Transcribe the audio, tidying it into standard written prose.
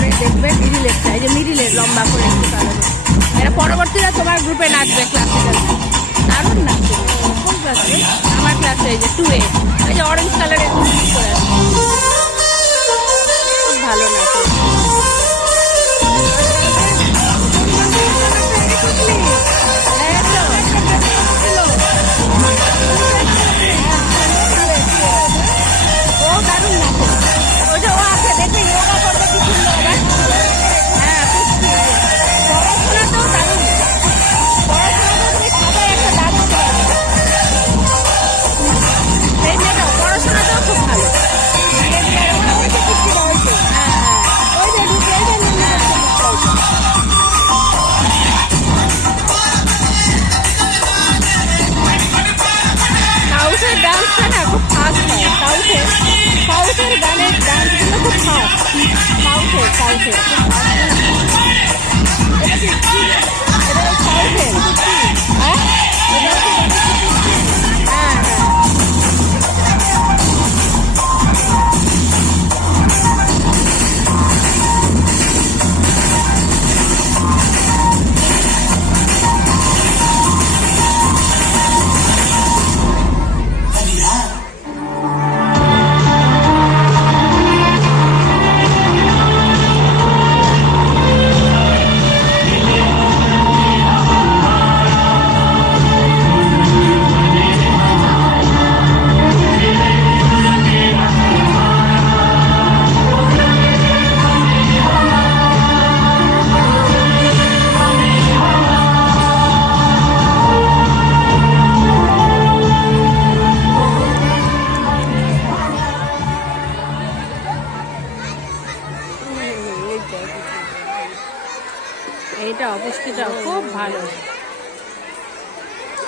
তারপরে দেখবে মিডিলেরটা, এই যে মিডিলের লম্বা করে একটু কালার, এটা পরবর্তীরা তোমার গ্রুপে নাচবে ক্লাসিক্যাল, দারুণ নাচবে। কোন ক্লাসে? আমার ক্লাসে, এই যে 2A, এই যে অরেঞ্জ কালারের করে আছে, খুব ভালো নাচে। ও দারুণ নাচে, ওই যে ও আছে দেখবে যোগা করবে কি সুন্দর। হ্যাঁ পড়াশোনাটাও দারুণ, পড়াশোনাটাও তুমি সবাই একটা দারুণ পারবে, সেই মেয়েটাও পড়াশোনাটাও খুব ভালো। সাউথের ডান্সটা না খুব ফাস্ট হয়, সাউথের গানের ডান্সগুলো খুব ফাস্ট, সাউথের খুব ফাস্ট। এটা সাউথের, হ্যাঁ হ্যাঁ হ্যাঁ। এইটা অপুষ্টিটা খুব ভালো।